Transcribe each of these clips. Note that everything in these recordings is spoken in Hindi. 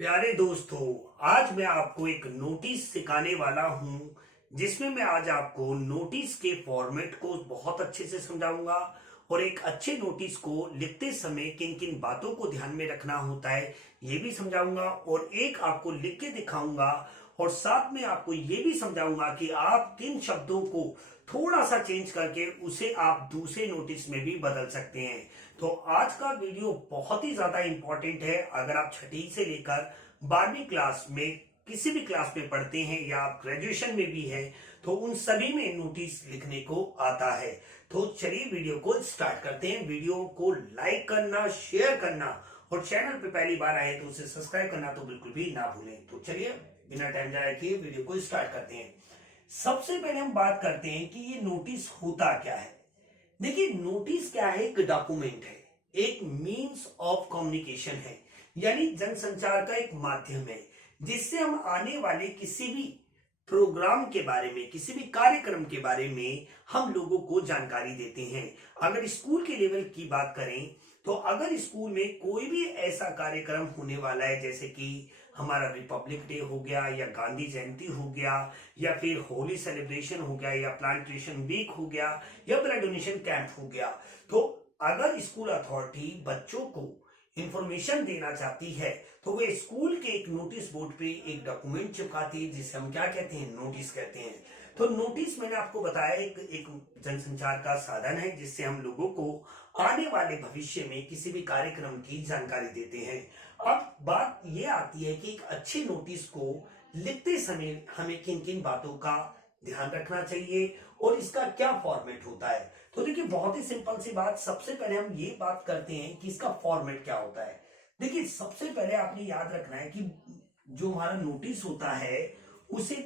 प्यारे दोस्तों, आज मैं आपको एक नोटिस सिखाने वाला हूं जिसमें मैं आज आपको नोटिस के फॉर्मेट को बहुत अच्छे से समझाऊंगा और एक अच्छे नोटिस को लिखते समय किन किन बातों को ध्यान में रखना होता है ये भी समझाऊंगा और एक आपको लिख के दिखाऊंगा और साथ में आपको ये भी समझाऊंगा कि आप किन शब्दों को थोड़ा सा चेंज करके उसे आप दूसरे नोटिस में भी बदल सकते हैं। तो आज का वीडियो बहुत ही ज्यादा इंपॉर्टेंट है। अगर आप छठी से लेकर 12वीं क्लास में किसी भी क्लास में पढ़ते हैं या आप ग्रेजुएशन में भी हैं तो उन सभी में नोटिस लिखने को आता है। तो चलिए वीडियो को स्टार्ट करते हैं। वीडियो को लाइक करना, शेयर करना और चैनल पे पहली बार आए तो उसे सब्सक्राइब करना तो बिल्कुल भी ना भूलें। तो चलिए बिना टाइम जाए किए वीडियो को स्टार्ट करते हैं। सबसे पहले हम बात करते हैं कि ये नोटिस होता क्या है। देखिए, नोटिस क्या है? एक डॉक्यूमेंट है, एक मीन्स ऑफ कम्युनिकेशन है, यानी जनसंचार का एक माध्यम है जिससे हम आने वाले किसी भी प्रोग्राम के बारे में, किसी भी कार्यक्रम के बारे में हम लोगों को जानकारी देते हैं। अगर स्कूल के लेवल की बात करें तो अगर स्कूल में कोई भी ऐसा कार्यक्रम होने वाला है जैसे कि हमारा रिपब्लिक डे हो गया या गांधी जयंती हो गया या फिर होली सेलिब्रेशन हो गया या प्लांटेशन वीक हो गया या ब्लड डोनेशन कैंप हो गया, तो अगर स्कूल अथॉरिटी बच्चों को इंफॉर्मेशन देना चाहती है तो वे स्कूल के एक नोटिस बोर्ड पे एक डॉक्यूमेंट चिपकाती है जिसे हम क्या कहते हैं? नोटिस कहते हैं। तो नोटिस मैंने आपको बताया एक जनसंचार का साधन है जिससे हम लोगों को आने वाले भविष्य में किसी भी कार्यक्रम की जानकारी देते हैं। अब बात यह आती है कि एक अच्छे नोटिस को लिखते समय हमें किन किन बातों का ध्यान रखना चाहिए और इसका क्या फॉर्मेट होता है। तो देखिए, बहुत ही सिंपल सी बात। सबसे पहले हम ये बात करते हैं कि इसका फॉर्मेट क्या होता है। देखिए, सबसे पहले आपने याद रखना है कि जो हमारा नोटिस होता है उसे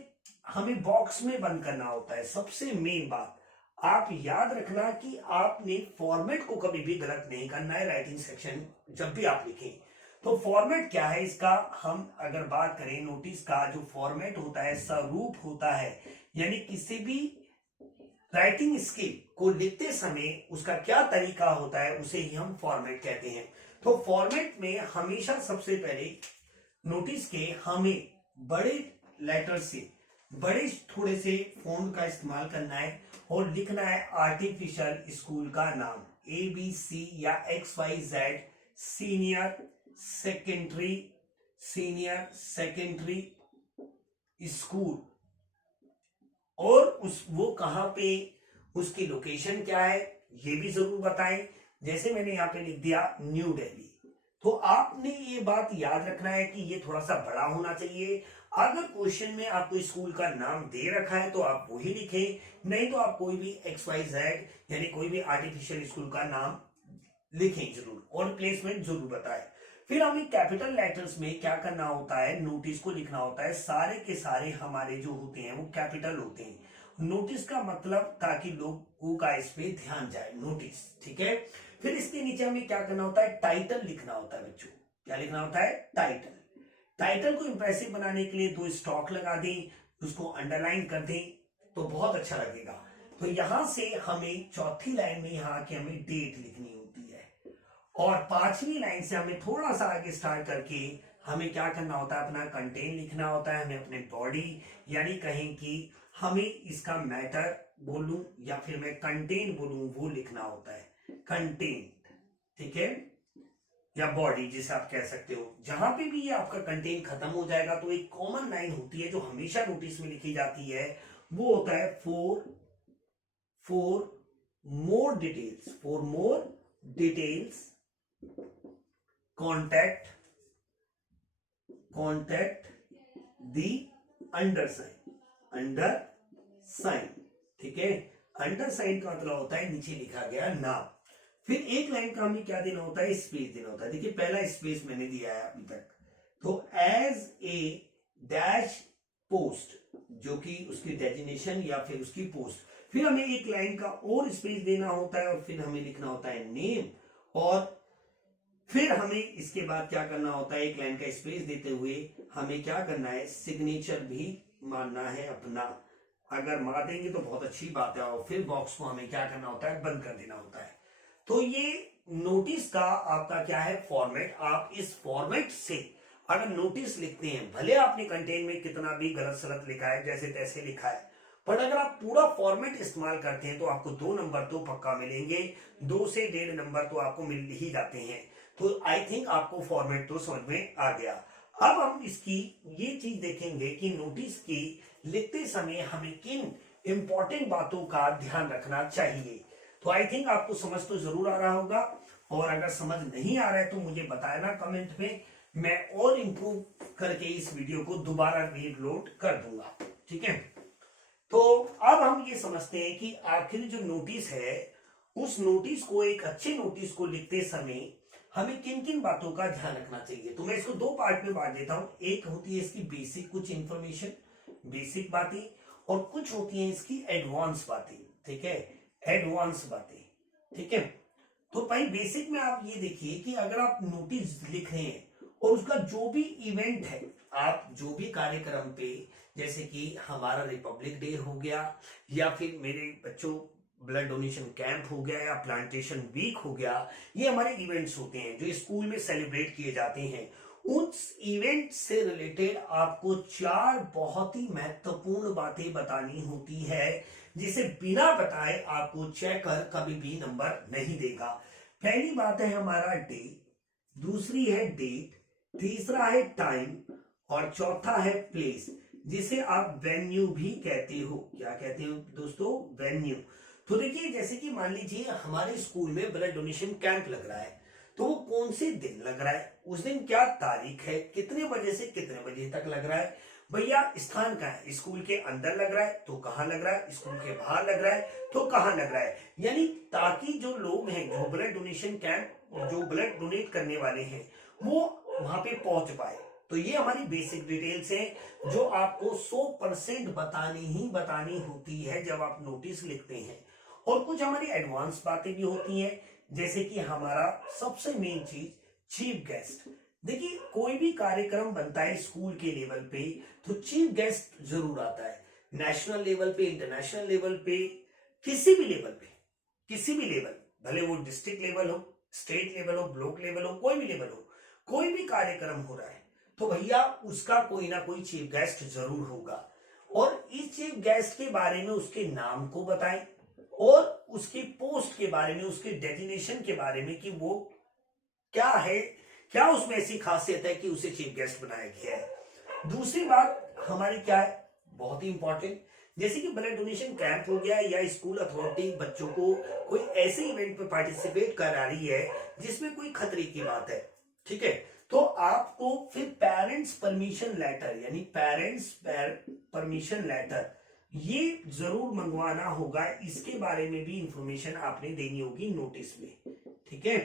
हमें बॉक्स में बंद करना होता है। सबसे मेन बात आप याद रखना कि आपने फॉर्मेट को कभी भी गलत नहीं करना है। राइटिंग सेक्शन जब भी आप लिखें तो फॉर्मेट क्या है इसका, हम अगर बात करें नोटिस का जो फॉर्मेट होता है, स्वरूप होता है, यानी किसी भी राइटिंग स्किल को लिखते समय उसका क्या तरीका होता है उसे ही हम फॉर्मेट कहते हैं। तो फॉर्मेट में हमेशा सबसे पहले नोटिस के हमें बड़े लेटर से, बड़े थोड़े से फॉन्ट का इस्तेमाल करना है और लिखना है आर्टिफिशियल स्कूल का नाम, ABC या XYZ सीनियर सेकेंडरी स्कूल, और वो कहां पे, उसकी लोकेशन क्या है ये भी जरूर बताएं। जैसे मैंने यहाँ पे लिख दिया न्यू दिल्ली, तो आपने ये बात याद रखना है कि ये थोड़ा सा बड़ा होना चाहिए। अगर क्वेश्चन में आपको स्कूल का नाम दे रखा है तो आप वही लिखें, नहीं तो आप कोई भी XYZ यानी कोई भी आर्टिफिशियल स्कूल का नाम लिखें जरूर और प्लेसमेंट जरूर बताएं। फिर हमें कैपिटल लेटर्स में क्या करना होता है, नोटिस को लिखना होता है। सारे के सारे हमारे जो होते हैं वो कैपिटल होते हैं। नोटिस का मतलब ताकि लोगों का इस पे ध्यान जाए, नोटिस, ठीक है। फिर इसके नीचे हमें क्या करना होता है, टाइटल लिखना होता है बच्चों। क्या लिखना होता है? टाइटल। टाइटल को इंप्रेसिव बनाने के लिए 2 स्टॉक लगा दें, उसको अंडरलाइन कर दें तो बहुत अच्छा लगेगा। तो यहां से हमें चौथी लाइन में यहाँ की हमें डेट लिखनी होती है और 5वीं लाइन से हमें थोड़ा सा आगे स्टार्ट करके हमें क्या करना होता है, अपना कंटेंट लिखना होता है। हमें अपने बॉडी यानी कहें कि हमें इसका मैटर बोलूं या फिर मैं कंटेंट बोलूं वो लिखना होता है, कंटेंट, ठीक है, या बॉडी जिसे आप कह सकते हो। जहां पे भी ये आपका कंटेंट खत्म हो जाएगा तो एक कॉमन लाइन होती है जो हमेशा नोटिस में लिखी जाती है, वो होता है for more details contact the under sign, ठीक है। अंडर साइन का मतलब होता है नीचे लिखा गया नाम। फिर एक लाइन का हमें क्या देना होता है, स्पेस देना होता है। देखिए, पहला स्पेस मैंने दिया है अभी तक, तो एज ए डैश पोस्ट, जो कि उसकी डेजिग्नेशन या फिर उसकी पोस्ट। फिर हमें एक लाइन का और स्पेस देना होता है और फिर हमें लिखना होता है नेम, और फिर हमें इसके बाद क्या करना होता है, एक लाइन का स्पेस देते हुए हमें क्या करना है, सिग्नेचर भी मारना है अपना। अगर मार देंगे तो बहुत अच्छी बात है। और फिर बॉक्स को हमें क्या करना होता है, बंद कर देना होता है। तो ये नोटिस का आपका क्या है, फॉर्मेट। आप इस फॉर्मेट से अगर नोटिस लिखते हैं, भले आपने कंटेंट में कितना भी गलत सलत लिखा है, जैसे तैसे लिखा है, पर अगर आप पूरा फॉर्मेट इस्तेमाल करते हैं तो आपको 2 नंबर तो पक्का मिलेंगे, 2 से 1.5 नंबर तो आपको मिल ही जाते हैं। तो आई थिंक आपको फॉर्मेट तो समझ में आ गया। अब हम इसकी ये चीज देखेंगे कि नोटिस की लिखते समय हमें किन इंपॉर्टेंट बातों का ध्यान रखना चाहिए। तो आई थिंक आपको समझ तो जरूर आ रहा होगा, और अगर समझ नहीं आ रहा है तो मुझे बताया ना कमेंट में, मैं और इंप्रूव करके इस वीडियो को दोबारा रीलोड कर दूंगा। ठीक है, तो अब हम ये समझते हैं कि आखिर जो नोटिस है, उस नोटिस को, एक अच्छे नोटिस को लिखते समय हमें किन किन बातों का ध्यान रखना चाहिए। तो मैं इसको 2 पार्ट में बांट देता हूं। एक होती है इसकी बेसिक कुछ इंफॉर्मेशन, बेसिक बातें, और कुछ होती है इसकी एडवांस बातें। ठीक है, एडवांस बातें। ठीक है, तो भाई बेसिक में आप ये देखिए कि अगर आप नोटिस लिख रहे हैं और उसका जो भी इवेंट है, आप जो भी कार्यक्रम पे, जैसे कि हमारा रिपब्लिक डे हो गया, या फिर मेरे बच्चों ब्लड डोनेशन कैंप हो गया, या प्लांटेशन वीक हो गया, ये हमारे इवेंट्स होते हैं जो स्कूल में सेलिब्रेट किए जाते हैं। उस इवेंट से रिलेटेड आपको 4 बहुत ही महत्वपूर्ण बातें बतानी होती है, जिसे बिना बताए आपको चेकर कभी भी नंबर नहीं देगा। पहली बात है हमारा डे, दूसरी है डेट, तीसरा है टाइम, और चौथा है प्लेस, जिसे आप वेन्यू भी कहते हो। क्या कहते हो दोस्तों? वेन्यू। तो देखिए, जैसे कि मान लीजिए हमारे स्कूल में ब्लड डोनेशन कैंप लग रहा है, तो वो कौन से दिन लग रहा है, उस दिन क्या तारीख है, कितने बजे से कितने बजे तक लग रहा है, भैया स्थान कहाँ है, स्कूल के अंदर लग रहा है तो कहाँ लग रहा है, स्कूल के बाहर लग रहा है तो कहाँ लग रहा है, यानी ताकि जो लोग हैं, जो ब्लड डोनेशन कैंप, जो ब्लड डोनेट करने वाले हैं, वो वहां पे पहुंच पाए। तो ये हमारी बेसिक डिटेल्स हैं जो आपको 100% बतानी ही बतानी होती है जब आप नोटिस लिखते हैं। और कुछ हमारी एडवांस बातें भी होती हैं, जैसे कि हमारा सबसे मेन चीज, चीफ गेस्ट। देखिए, कोई भी कार्यक्रम बनता है स्कूल के लेवल पे तो चीफ गेस्ट जरूर आता है। नेशनल लेवल पे, इंटरनेशनल लेवल पे, किसी भी लेवल पे, किसी भी लेवल, भले वो डिस्ट्रिक्ट लेवल हो, स्टेट लेवल हो, ब्लॉक लेवल हो, कोई भी लेवल हो, कोई भी कार्यक्रम हो रहा है तो भैया उसका कोई ना कोई चीफ गेस्ट जरूर होगा। और इस चीफ गेस्ट के बारे में उसके नाम को बताएं, और उसकी पोस्ट के बारे में, उसके डेजिग्नेशन के बारे में कि वो क्या है, क्या उसमें ऐसी खासियत है कि उसे चीफ गेस्ट बनाया गया है। दूसरी बात हमारी क्या है, बहुत ही इंपॉर्टेंट, जैसे कि ब्लड डोनेशन कैंप हो गया, या स्कूल अथॉरिटी बच्चों को कोई ऐसे इवेंट में पार्टिसिपेट करा रही है जिसमें कोई खतरे की बात है। ठीक है, तो आपको फिर पेरेंट्स परमिशन लेटर, यानी पेरेंट्स परमिशन लेटर, ये जरूर मंगवाना होगा। इसके बारे में भी इंफॉर्मेशन आपने देनी होगी नोटिस में। ठीक है,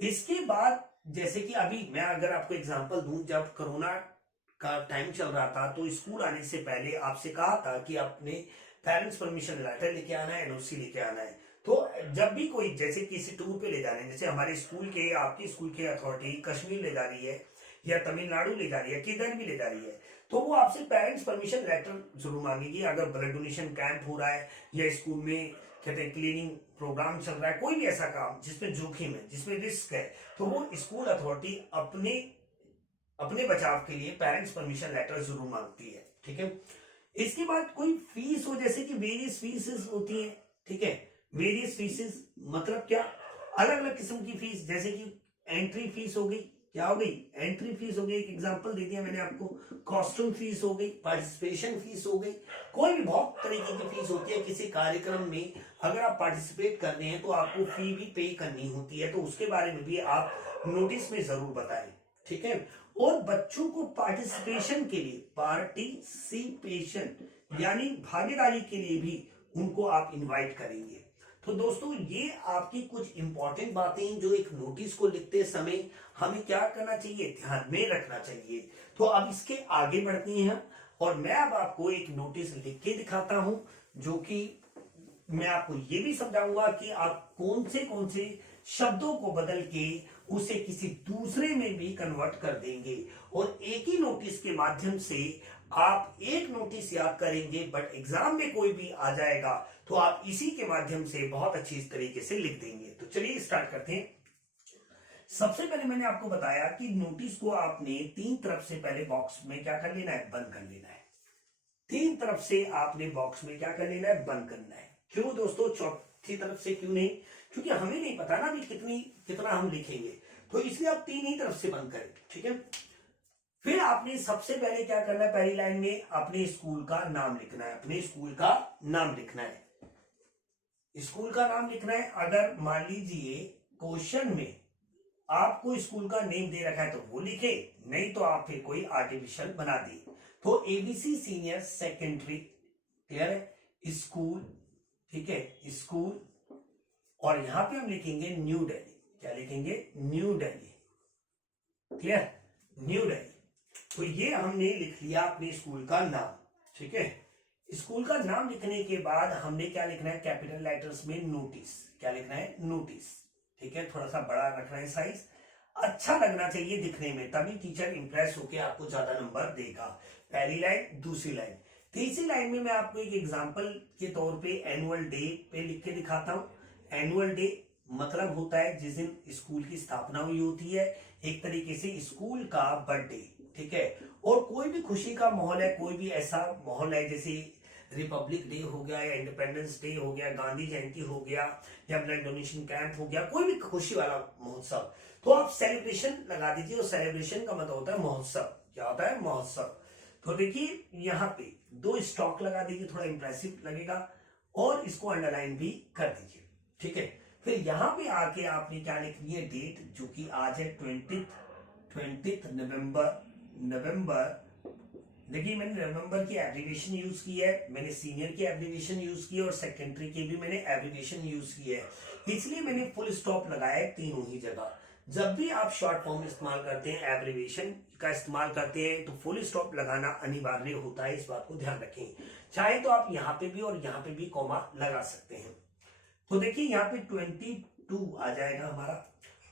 इसके बाद जैसे कि अभी मैं अगर आपको एग्जांपल दूं, जब कोरोना का टाइम चल रहा था तो स्कूल आने से पहले आपसे कहा था कि आपने पेरेंट्स परमिशन लेटर लेके आना है, एनओसी लेके आना है। तो जब भी कोई, जैसे किसी टूर पे ले जा रहे हैं, जैसे हमारे स्कूल के, आपके स्कूल के अथॉरिटी कश्मीर ले जा रही है, या तमिलनाडु ले जा रही है, किधर भी ले जा रही है, तो वो आपसे पेरेंट्स परमिशन लेटर जरूर मांगेगी। अगर ब्लड डोनेशन कैंप हो रहा है, या स्कूल में कहते हैं क्लीनिंग प्रोग्राम चल रहा है, कोई भी ऐसा काम जिसमें जोखिम है, जिसमें रिस्क है, तो वो स्कूल अथॉरिटी अपने बचाव के लिए पेरेंट्स परमिशन लेटर जरूर मांगती है। ठीक है, इसके बाद कोई फीस हो, जैसे कि वेरियस फीसेस होती है। ठीक है, वेरियस फीसेस मतलब क्या, अलग अलग किस्म की फीस, जैसे कि एंट्री फीस हो गई, क्या हो गई, एंट्री फीस हो गई, एक एग्जांपल दे दिया मैंने आपको, कॉस्ट्यूम फीस हो गई, पार्टिसिपेशन फीस हो गई, कोई भी बहुत तरीके की फीस होती है। किसी कार्यक्रम में अगर आप पार्टिसिपेट कर रहे हैं तो आपको फी भी पे करनी होती है, तो उसके बारे में भी आप नोटिस में जरूर बताएं। ठीक है, और बच्चों को पार्टिसिपेशन के लिए, पार्टिसिपेशन यानी भागीदारी के लिए भी उनको आप इनवाइट करेंगे। तो दोस्तों, ये आपकी कुछ इंपॉर्टेंट बातें जो एक नोटिस को लिखते समय हमें क्या करना चाहिए, ध्यान में रखना चाहिए। तो अब इसके आगे बढ़ते हैं, और मैं अब आपको एक नोटिस लिख के दिखाता हूं, जो कि मैं आपको ये भी समझाऊंगा कि आप कौन से शब्दों को बदल के उसे किसी दूसरे में भी कन्वर्ट कर देंगे, और एक ही नोटिस के माध्यम से आप एक नोटिस याद करेंगे, बट एग्जाम में कोई भी आ जाएगा तो आप इसी के माध्यम से बहुत अच्छी इस तरीके से लिख देंगे। तो चलिए स्टार्ट करते हैं। सबसे पहले मैंने आपको बताया कि नोटिस को आपने तीन तरफ से पहले बॉक्स में क्या कर लेना है, बंद कर लेना है। तीन तरफ से आपने बॉक्स में क्या कर लेना है, बंद करना है। क्यों दोस्तों, चौथी तरफ से क्यों नहीं, क्योंकि हमें नहीं पता ना अभी कितना हम लिखेंगे, तो इसलिए आप तीन ही तरफ से बंद करें, ठीक है। फिर आपने सबसे पहले क्या करना है, पहली लाइन में अपने स्कूल का नाम लिखना है, अपने स्कूल का नाम लिखना है, स्कूल का नाम लिखना है। अगर मान लीजिए क्वेश्चन में आपको स्कूल का नेम दे रखा है तो वो लिखे, नहीं तो आप फिर कोई आर्टिफिशियल बना दिए। तो एबीसी सीनियर सेकेंडरी, क्लियर है, स्कूल, ठीक है, स्कूल, और यहां पे हम लिखेंगे न्यू दिल्ली, क्या लिखेंगे, new Delhi, clear, new Delhi. तो ये हमने लिख लिया अपने स्कूल का नाम, ठीक है। स्कूल का नाम लिखने के बाद हमने क्या लिखना है, कैपिटल लेटर्स में नोटिस, क्या लिखना है, नोटिस, ठीक है। थोड़ा सा बड़ा रखना है साइज, अच्छा लगना चाहिए दिखने में, तभी टीचर इंप्रेस होकर आपको ज्यादा नंबर देगा। पहली लाइन, दूसरी लाइन, तीसरी लाइन में मैं आपको एक एग्जांपल के तौर पे एनुअल डे पे लिख के दिखाता हूं। एनुअल डे मतलब होता है जिस दिन स्कूल की स्थापना हुई होती है, एक तरीके से स्कूल का बर्थडे, ठीक है। और कोई भी खुशी का माहौल है, कोई भी ऐसा माहौल है जैसे रिपब्लिक डे हो गया या इंडिपेंडेंस डे हो गया, गांधी जयंती हो गया या ब्लड डोनेशन कैंप हो गया, कोई भी खुशी वाला महोत्सव, तो आप सेलिब्रेशन लगा दीजिए। और सेलिब्रेशन का मतलब होता है महोत्सव, क्या होता है, महोत्सव। तो देखिए यहाँ पे दो स्टॉक लगा दीजिए, थोड़ा इंप्रेसिव लगेगा, और इसको अंडरलाइन भी कर दीजिए, ठीक है। फिर यहाँ पे आके आपने क्या लिखनी है, डेट, जो कि आज है 20 नवंबर। देखिए मैंने नवंबर की एब्रिविएशन यूज की है, मैंने सीनियर की एब्रिविएशन यूज की है, और सेकेंडरी की भी मैंने एब्रिविएशन यूज की है, इसलिए मैंने फुल स्टॉप लगाया है तीनों ही जगह। जब भी आप शॉर्ट फॉर्म इस्तेमाल करते हैं, एब्रिविएशन का इस्तेमाल करते हैं, तो फुल स्टॉप लगाना अनिवार्य होता है, इस बात को ध्यान रखें। चाहे तो आप यहाँ पे भी और यहाँ पे भी कॉमा लगा सकते हैं। तो देखिए यहाँ पे 22 आ जाएगा हमारा।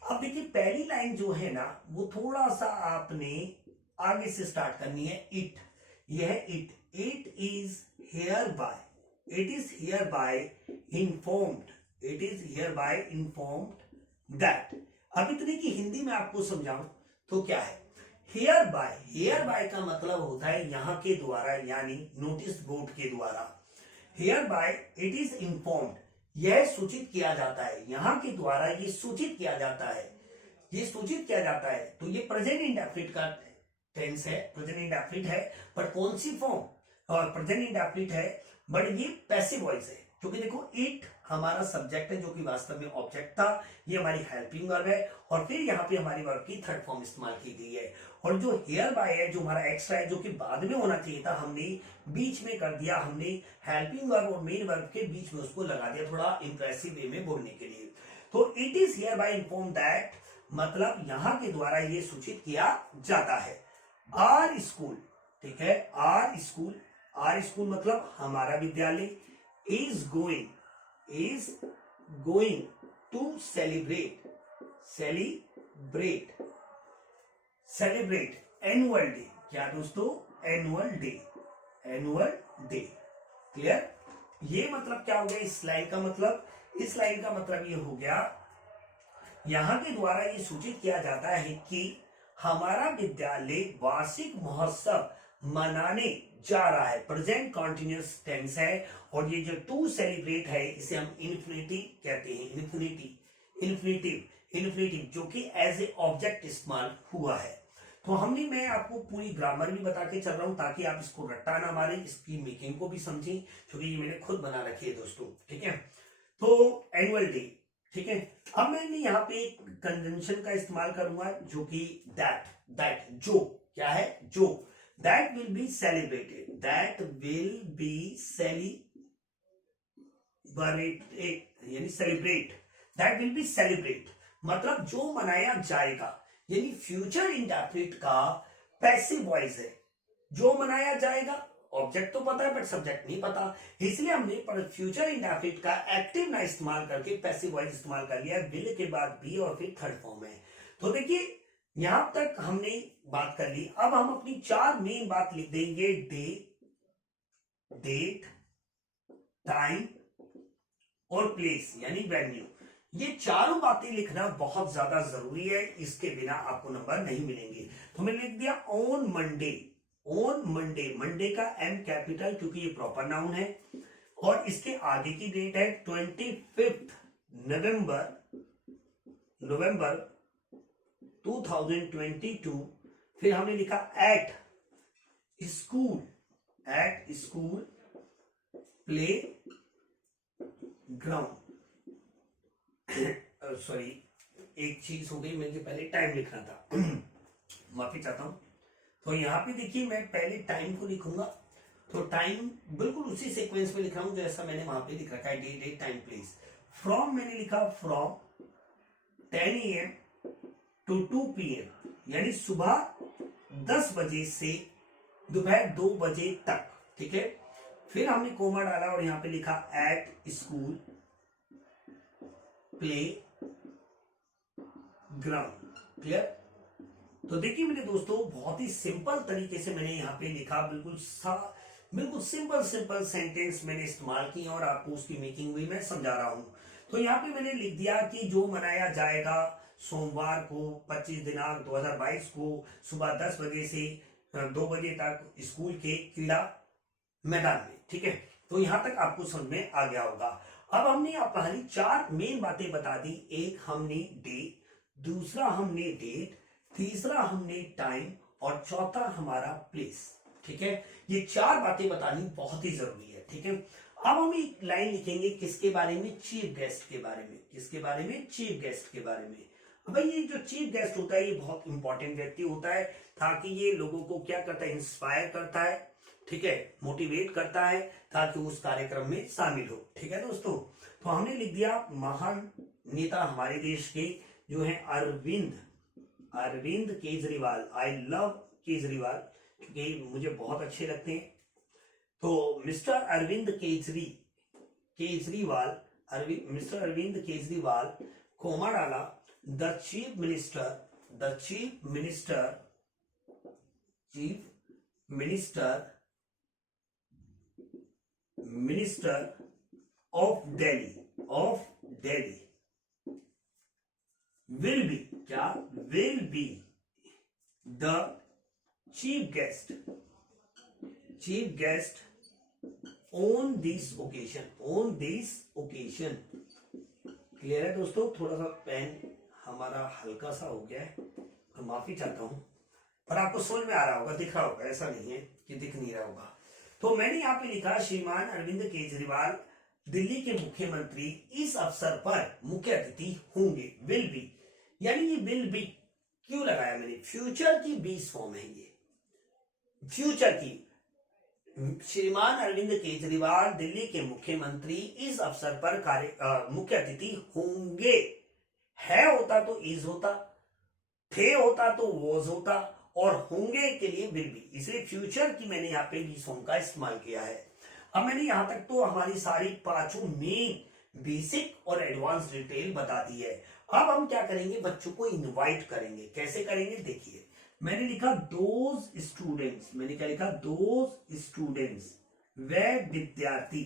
अब देखिए पहली लाइन जो है ना, वो थोड़ा सा आपने आगे से स्टार्ट करनी है। इट, यह है it is here bye, it is here bye informed, it is here bye informed that. अब इतने की हिंदी में आपको समझाऊं तो क्या है, हियर बाय, हियर बाय का मतलब होता है यहां के द्वारा, यानी नोटिस बोर्ड के द्वारा। Here bye it is informed, यह सूचित किया जाता है, यहां के द्वारा ये सूचित किया जाता है, ये सूचित किया जाता है। तो ये प्रेजेंट इंडेफिनिट का टेंस है, प्रेजेंट इंडेफिनिट है, पर कौन सी फॉर्म, और प्रेजेंट इंडेफिनिट है, बट ये पैसिव वॉइस है, क्योंकि देखो इट हमारा सब्जेक्ट है जो कि वास्तव में ऑब्जेक्ट था, ये हमारी हेल्पिंग वर्ब है, और फिर यहाँ पे हमारी वर्ब की थर्ड फॉर्म इस्तेमाल की गई है। और जो हियर बाय है, जो हमारा एक्स्ट्रा है, जो कि बाद में होना चाहिए था, हमने बीच में कर दिया, हमने हेल्पिंग वर्ब और मेन वर्ब के बीच में उसको लगा दिया, थोड़ा इंप्रेसिव वे में बोलने के लिए। तो it is here bye inform that, मतलब यहां के द्वारा ये सूचित किया जाता है। आर स्कूल, ठीक है, आर स्कूल, आर स्कूल मतलब हमारा विद्यालय, is going to celebrate annual day, क्या दोस्तों, एनुअल डे, क्लियर। ये मतलब क्या हो गया इस लाइन का मतलब, इस लाइन का मतलब ये हो गया, यहां के द्वारा ये सूचित किया जाता है कि हमारा विद्यालय वार्षिक महोत्सव मनाने जा रहा है। प्रेजेंट कॉन्टिन्यूअस टेंस है, और ये जो टू सेलिब्रेट है इसे हम इन्फिनिटी कहते हैं, इन्फिनिटिव, जो कि एज ए ऑब्जेक्ट इस्तेमाल हुआ है। तो हमने, मैं आपको पूरी ग्रामर भी बता के चल रहा हूं ताकि आप इसको रट्टा ना मारें, इसकी मेकिंग को भी समझें, क्योंकि ये मैंने खुद बना रखी है दोस्तों, ठीक है। तो एनुअल डे, ठीक है। अब मैंने यहाँ पे एक कंजंक्शन का इस्तेमाल करूंगा, जो कि दैट, जो, क्या है, जो, दैट विल बी सेलिब्रेटेड, यानी सेलिब्रेट मतलब जो मनाया जाएगा, यानी फ्यूचर इंडेफिनिट का पैसिव वॉइस है, जो मनाया जाएगा। ऑब्जेक्ट तो पता है बट सब्जेक्ट नहीं पता, इसलिए हमने फ्यूचर इंडेफिनिट का एक्टिव ना इस्तेमाल करके पैसिव वॉइस इस्तेमाल कर लिया, विल के बाद बी और फिर थर्ड फॉर्म है। तो देखिए यहां तक हमने बात कर ली। अब हम अपनी चार मेन बात लिख देंगे, डे, डेट, टाइम और प्लेस, यानी वेन्यू। ये चारों बातें लिखना बहुत ज्यादा जरूरी है, इसके बिना आपको नंबर नहीं मिलेंगे। तो मैंने लिख दिया on Monday. On Monday, Monday का एम कैपिटल क्योंकि ये प्रॉपर नाउन है, और इसके आगे की डेट है 25 नवंबर 2022। फिर हमने लिखा at school play ground. Sorry, एक चीज हो गई, मुझे पहले टाइम लिखना था माफी चाहता हूं। तो यहां पे देखिए मैं पहले टाइम को लिखूंगा, तो टाइम बिल्कुल उसी सीक्वेंस में लिख रहा हूं जैसा मैंने वहां पे लिख रखा है, डेट टाइम प्लेस। फ्रॉम मैंने लिखा फ्रॉम 10 AM टू 2 PM, यानी सुबह 10 बजे से दोपहर 2 बजे तक, ठीक है। फिर हमने कोमा डाला और यहां पे लिखा at school play ground. Clear? तो देखिए मेरे दोस्तों, बहुत ही सिंपल तरीके से मैंने यहां पे लिखा, बिल्कुल सिंपल सेंटेंस मैंने इस्तेमाल किए और आपको उसकी मेकिंग भी मैं समझा रहा हूं। तो यहाँ पे मैंने लिख दिया कि जो मनाया जाएगा सोमवार को 25 दिनांक 2022 को सुबह 10 बजे से 2 बजे तक स्कूल के क्रीड़ा मैदान में, ठीक है। तो यहां तक आपको समझ में आ गया होगा। अब हमने अपनी 4 मेन बातें बता दी। एक हमने डे, दूसरा हमने डेट, तीसरा हमने टाइम और चौथा हमारा प्लेस, ठीक है। ये 4 बातें बतानी बहुत ही जरूरी है, ठीक है। अब हम एक लाइन लिखेंगे किसके बारे में? चीफ गेस्ट के बारे में। किसके बारे में? चीफ गेस्ट के बारे में। अब ये जो चीफ गेस्ट होता है ये बहुत इंपॉर्टेंट व्यक्ति होता है, ताकि ये लोगों को क्या करता है? इंस्पायर करता है, ठीक है, मोटिवेट करता है, ताकि उस कार्यक्रम में शामिल हो, ठीक है दोस्तों। तो हमने लिख दिया महान नेता हमारे देश के जो है अरविंद केजरीवाल। आई लव केजरीवाल क्योंकि मुझे बहुत अच्छे लगते हैं। तो मिस्टर अरविंद केजरीवाल कोमा डाला, the chief minister of Delhi will be the chief guest on this occasion. Clear है दोस्तों? थोड़ा सा पेन हमारा हल्का सा हो गया है, मैं माफी चाहता हूं, पर आपको समझ में आ रहा होगा, दिख रहा होगा, ऐसा नहीं है कि दिख नहीं रहा होगा। तो मैंने यहाँ पे लिखा श्रीमान अरविंद केजरीवाल दिल्ली के मुख्यमंत्री इस अवसर पर मुख्य अतिथि होंगे। विल बी, यानी ये विल बी क्यों लगाया मैंने? फ्यूचर की 20 फॉर्म है ये, फ्यूचर की। श्रीमान अरविंद केजरीवाल दिल्ली के मुख्यमंत्री इस अवसर पर मुख्य अतिथि होंगे। है होता तो इज होता, थे होता तो वॉज होता, और होंगे के लिए विल बी, इसलिए फ्यूचर की मैंने यहाँ पे 20 फॉर्म का इस्तेमाल किया है। अब मैंने यहां तक तो हमारी सारी 5 मेन बेसिक और एडवांस डिटेल बता दी है। अब हम क्या करेंगे? बच्चों को इनवाइट करेंगे। कैसे करेंगे? देखिए, मैंने लिखा दोज स्टूडेंट्स, मैंने क्या लिखा? दोज स्टूडेंट्स वे विद्यार्थी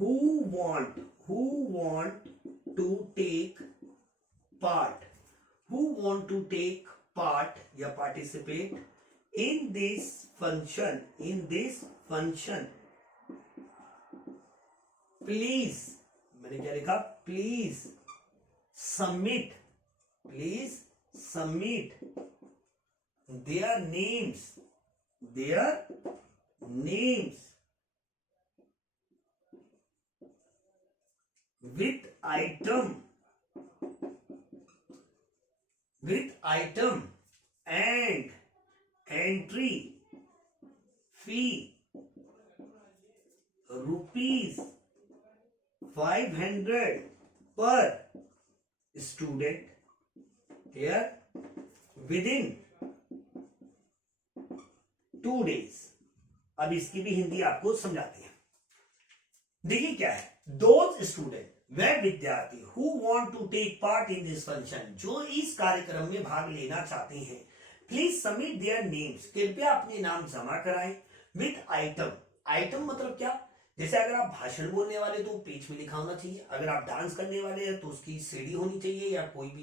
who want to take part या participate in this function please, मैंने क्या लिखा? Please submit their names with item and entry fee ₹500 per student here within 2 days। अब इसकी भी हिंदी आपको समझाते हैं। देखिए क्या है, दोज स्टूडेंट, वह विद्यार्थी who want to take part in this function, जो इस कार्यक्रम में भाग लेना चाहते हैं, प्लीज सबमिट देयर नेम्स, कृपया अपने नाम जमा कराएं, विथ आइटम। आइटम मतलब क्या? जैसे अगर आप भाषण बोलने वाले तो पेज में लिखा होना चाहिए, अगर आप डांस करने वाले हैं तो उसकी सीडी होनी चाहिए या कोई भी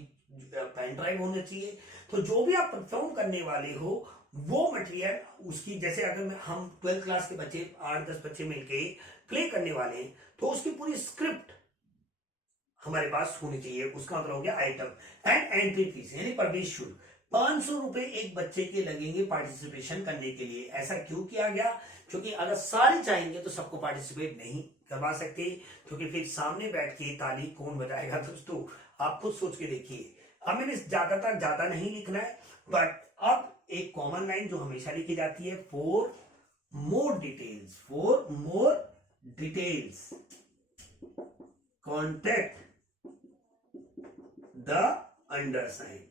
पेन ड्राइव होना चाहिए। तो जो भी आप परफॉर्म करने वाले हो वो मटेरियल उसकी, जैसे अगर हम 12th क्लास के बच्चे 8-10 बच्चे मिलके प्ले करने वाले हैं तो उसकी पूरी स्क्रिप्ट हमारे पास होनी चाहिए। उसका मतलब हो गया आइटम एंड एंट्री फीस यानी प्रवेश शुल्क 500 रुपए एक बच्चे के लगेंगे पार्टिसिपेशन करने के लिए। ऐसा क्यों किया गया? क्योंकि अगर सारे चाहेंगे तो सबको पार्टिसिपेट नहीं करवा सकते, क्योंकि फिर सामने बैठ के ताली कौन बजाएगा दोस्तों, आप खुद सोच के देखिए। अब मैंने ज्यादा नहीं लिखना है, बट अब एक कॉमन लाइन जो हमेशा लिखी जाती है, for more details contact the undersigned.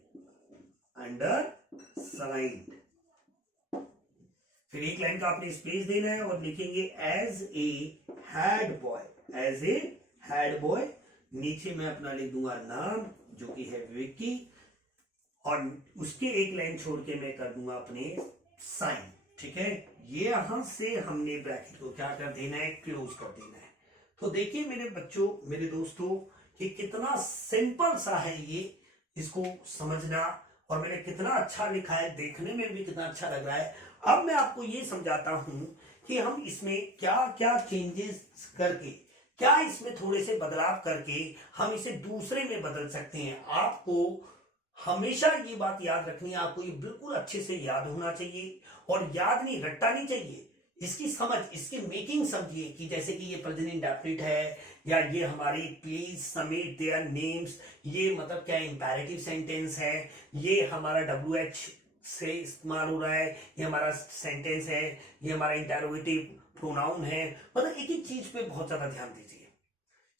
फिर एक लाइन का आपने स्पेस देना है और लिखेंगे एज ए हेड बॉय। नीचे मैं अपना लिख दूंगा नाम जो कि है विक्की, और उसके एक लाइन छोड़ के मैं कर दूंगा अपने साइन। ठीक है, ये यहां से हमने ब्रैकेट को क्या कर देना है, क्लोज कर देना है। तो देखिए मेरे बच्चों, मेरे दोस्तों, कि कितना सिंपल सा है ये, इसको समझना, और मैंने कितना अच्छा लिखा है, देखने में भी कितना अच्छा लग रहा है। अब मैं आपको ये समझाता हूं कि हम इसमें क्या क्या चेंजेस करके, क्या इसमें थोड़े से बदलाव करके हम इसे दूसरे में बदल सकते हैं। आपको हमेशा ये बात याद रखनी है, आपको ये बिल्कुल अच्छे से याद होना चाहिए, और याद नहीं, रट्टा नहीं चाहिए। इसकी समझ, इसकी मेकिंग समझिए कि जैसे कि ये प्रेजेंट इंडेफिनिट है, या ये हमारी प्लीज सबमिट देयर नेम्स, ये मतलब क्या इंपैरेटिव सेंटेंस है, ये हमारा WH से इस्तेमाल हो रहा है, ये हमारा सेंटेंस है, ये हमारा इंटरोगेटिव प्रोनाउन है। मतलब एक एक चीज पे बहुत ज्यादा ध्यान दीजिए,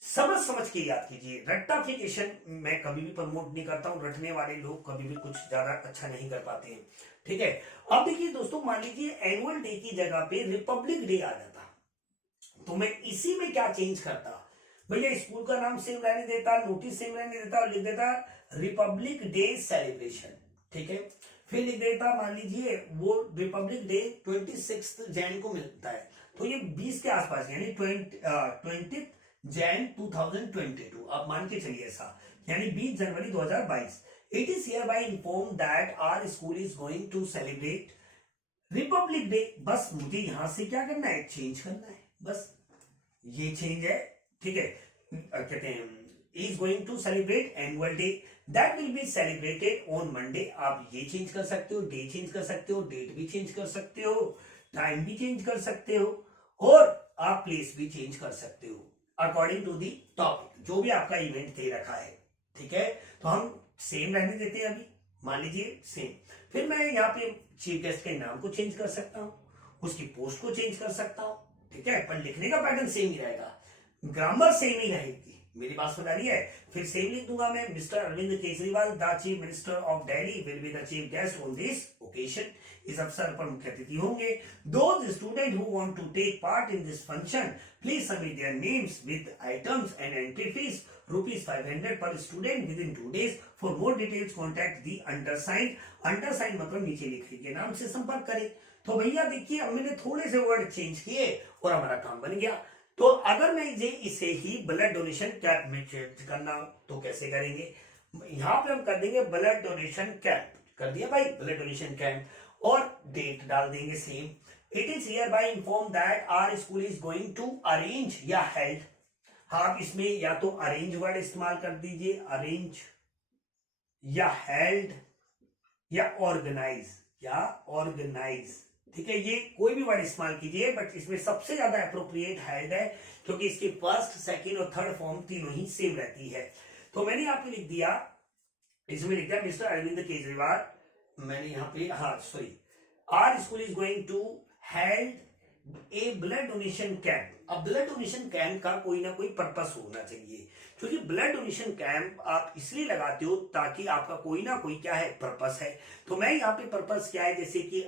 समझ के याद कीजिए। रट्टाफिकेशन मैं कभी भी प्रमोट नहीं करता हूं, रटने वाले लोग कभी भी कुछ ज्यादा अच्छा नहीं कर पाते हैं। ठीक है, अब देखिए दोस्तों, मान लीजिए एनुअल डे की जगह पे रिपब्लिक डे आ जाता, तो मैं इसी में क्या चेंज करता भैया, स्कूल का नाम सेम रहने देता, नोटिस सेम रहने देता, और लिख देता रिपब्लिक डे सेलिब्रेशन। ठीक है, फिर लिख देता, मान लीजिए वो रिपब्लिक डे 26 जैन को मिलता है, तो ये 20 के आसपास यानी 20 जैन 2022, आप मान के चलिए ऐसा, यानी 20 जनवरी 2022। It is hereby informed that our school is going to celebrate Republic day. बस मुझे यहां से क्या करना है, चेंज करना है, बस ये चेंज है। ठीक है, कहते हैं is going to celebrate annual day that will be celebrated on Monday. आप ये चेंज कर सकते हो, डे चेंज कर सकते हो, डेट भी चेंज कर सकते हो, टाइम भी चेंज कर सकते हो, और आप प्लेस भी चेंज कर सकते हो अकॉर्डिंग टू दी टॉपिक, जो भी आपका इवेंट दे रखा है। ठीक है, तो हम सेम रहने देते हैं, अभी मान लीजिए सेम। फिर मैं यहाँ पे चीफ गेस्ट के नाम को चेंज कर सकता हूँ, उसकी पोस्ट को चेंज कर सकता हूँ। ठीक है, पर लिखने का पैटर्न सेम ही रहेगा, ग्रामर सेम ही रहेगी। मेरी बात समझ आ रही है? फिर सेम लिख दूंगा मैं, mister Arvind Kejriwal the chief minister of Delhi will be the chief guest on this occasion. इस अवसर पर मुख्य अतिथि होंगे। Those student who want to take part in this function please submit their names with items and entry fees ₹500 per student within 2 days। For more details contact the undersigned. Undersigned मतलब नीचे लिखे के नाम से संपर्क करें। तो भैया देखिए, अब मैंने थोड़े से वर्ड चेंज किए और हमारा काम बन गया। तो अगर मैं इसे ही ब्लड डोनेशन कैंप में चेंज करना हो तो कैसे करेंगे? यहां पे हम कर देंगे ब्लड डोनेशन कैंप, कर दिया भाई ब्लड डोनेशन कैंप, और डेट डाल देंगे same. It is hereby informed that our school is going to arrange या हेल्ड। आप इसमें या तो अरेंज वर्ड इस्तेमाल कर दीजिए, अरेंज या हेल्ड या ऑर्गेनाइज। ठीक है, ये कोई भी वर्ड इस्तेमाल कीजिए, बट इसमें सबसे ज्यादा अप्रोप्रिएट हेल्ड है, क्योंकि इसकी फर्स्ट, सेकंड और थर्ड फॉर्म तीनों ही सेम रहती है। तो मैंने यहाँ पे लिख दिया, इसमें लिख दिया मिस्टर अरविंद केजरीवाल। मैंने यहाँ पे our school is going to held a blood donation camp. अब ब्लड डोनेशन कैंप का कोई ना कोई पर्पस होना चाहिए, क्योंकि ब्लड डोनेशन कैंप आप इसलिए लगाते हो ताकि आपका कोई ना कोई क्या है, पर्पस है। तो मैं यहाँ पे पर्पस क्या है, जैसे कि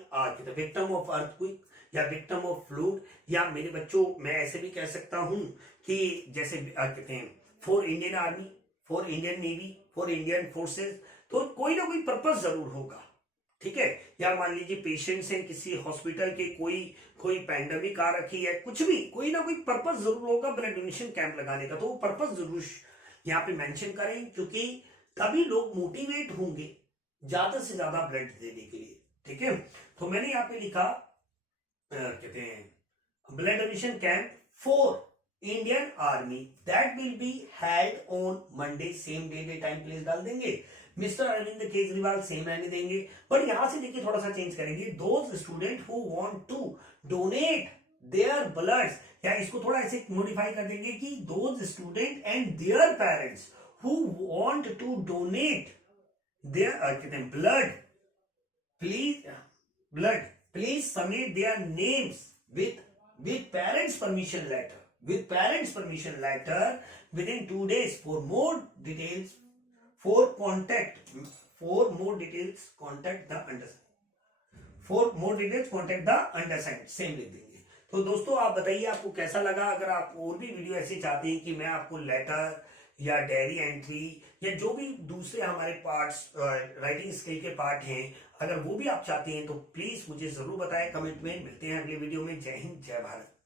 विक्टिम ऑफ अर्थक्वेक या विक्टिम ऑफ फ्लूड, या मेरे बच्चों मैं ऐसे भी कह सकता हूं कि जैसे कहते हैं for Indian army, for Indian navy, for Indian forces. तो कोई ना कोई पर्पस जरूर होगा। ठीक है, या मान लीजिए पेशेंट्स हैं किसी हॉस्पिटल के, कोई कोई पैंडेमिक आ रखी है, कुछ भी, कोई ना कोई पर्पस जरूर होगा ब्लड डोनेशन कैंप लगाने का, तो वो पर्पस जरूर यहाँ पे मेंशन करें, क्योंकि तभी लोग मोटिवेट होंगे ज्यादा से ज्यादा ब्लड देने के लिए। ठीक है, तो मैंने यहाँ पे लिखा कहते हैं blood donation camp for Indian army that will be held on Monday, same day time place डाल देंगे। मिस्टर अरविंद केजरीवाल सेम रहने देंगे, बट यहां से देखिए थोड़ा सा चेंज करेंगे, those student who want to donate their bloods, या इसको थोड़ा ऐसे मॉडिफाई कर देंगे कि those student and their parents who want to donate their blood please submit their names with parents permission letter within 2 days. For more details contact the undersigned, same लिख देंगे। तो दोस्तों आप बताइए आपको कैसा लगा। अगर आप और भी वीडियो ऐसे चाहते हैं कि मैं आपको लेटर या डायरी एंट्री या जो भी दूसरे हमारे पार्ट्स राइटिंग स्किल के पार्ट हैं, अगर वो भी आप चाहते हैं तो प्लीज मुझे जरूर बताएं कमेंट में। मिलते हैं अगले वीडियो में। जय हिंद, जय भारत।